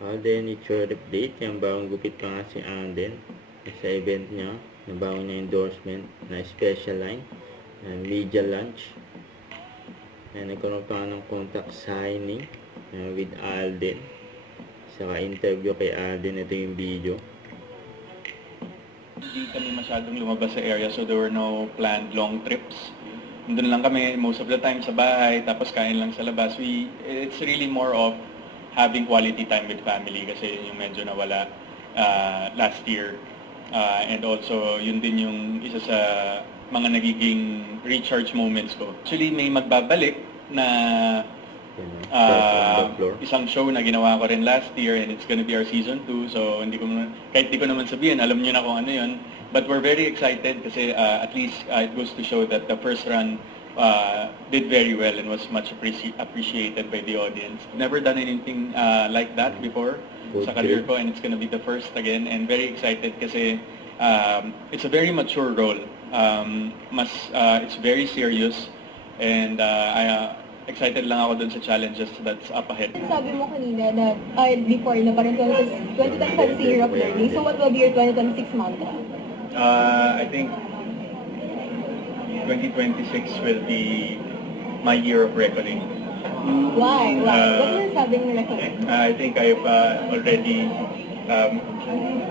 Alden Itsure update. Yung bagong gupit pa nga si Alden sa event niya na bagong na endorsement na special line na media launch. Nagkaroon pa nga ng contact signing with Alden, saka interview kay Alden. Ito yung video. Hindi kami masyadong lumabas sa area, so there were no planned long trips. Doon lang kami most of the time sa bahay, tapos kain lang sa labas. It's really more of having quality time with family kasi yun yung medyo nawala last year. And also, yun din yung isa sa mga nagiging recharge moments ko. Actually, may magbabalik na isang show na ginawa ko rin last year, and it's gonna be our season 2. So kahit di ko naman sabihin, alam niyo na kung ano yun. But we're very excited kasi at least it goes to show that the first run did very well and was much appreciated by the audience. Never done anything like that before sa career ko, and it's gonna be the first again, and very excited kasi it's a very mature role. It's very serious, and excited lang ako dun sa challenges that's up ahead. Sabi mo kanina na before na parang 2025 is the year of learning. So what will be your 2026 mantra? I think 2026 will be my year of reckoning. Why? What are you sabing ng reckoning? I think I've already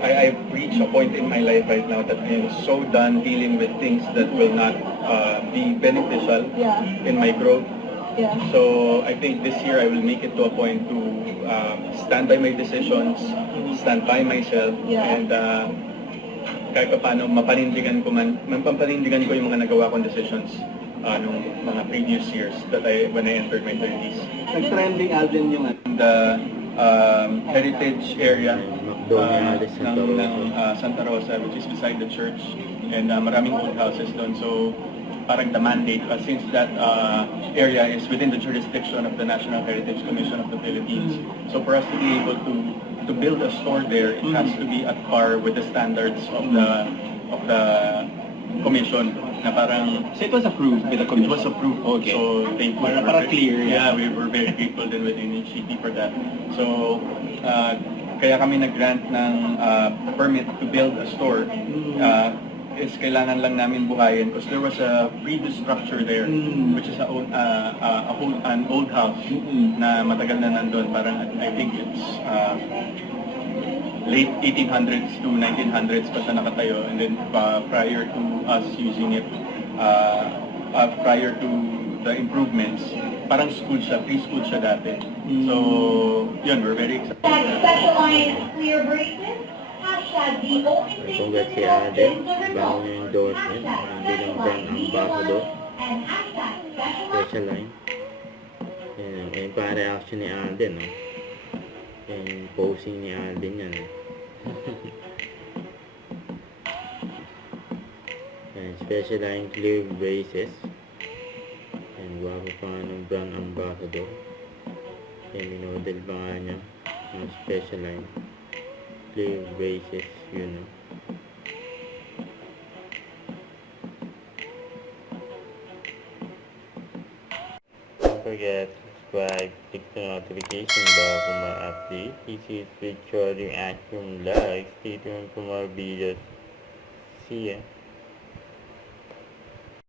I've reached a point in my life right now that I am so done dealing with things that will not be beneficial in my growth. Yeah. So I think this year I will make it to a point to stand by my decisions, stand by myself, and kahit pa paano mapanindigan ko yung mga nagawa kong decisions nung mga previous years when I entered my 30s. Nag-trending Alden yung The heritage area ng Santa Rosa, which is beside the church, and maraming old houses doon. So parang the mandate, since that area is within the jurisdiction of the National Heritage Commission of the Philippines. So for us to be able to build a store there, it has to be at par with the standards of the commission. Na parang So it was approved by the it commission? was approved. Okay. So thankful. Para clear. Yeah, we were very grateful din with NHCP for that. So kaya kami nag-grant ng permit to build a store. Is kailangan lang namin buhayin because there was a previous structure there, which is an old house na matagal na nandun. Parang I think it's late 1800s to 1900s pa siya nakatayo, and then prior to us using it, prior to the improvements, parang school siya, preschool siya dati. So yun, we're very excited. Specialized clear braces. Hashtag the only thing Congrats kay Alden, bagong yung endorsement bilang brand ambassador, and hashtag special line. Yan pa reaction ni Alden, no? Yan yung posing ni Alden yan. Yan, special line clear braces. Yan, gwapo pa nga ng brand ambassador. Yan, minodel pa nga niya ng special line clear braces, yun, no? Don't forget to subscribe, click the notification bell for more updates. This is Victoria Action Live. Stay tuned for more videos. See ya.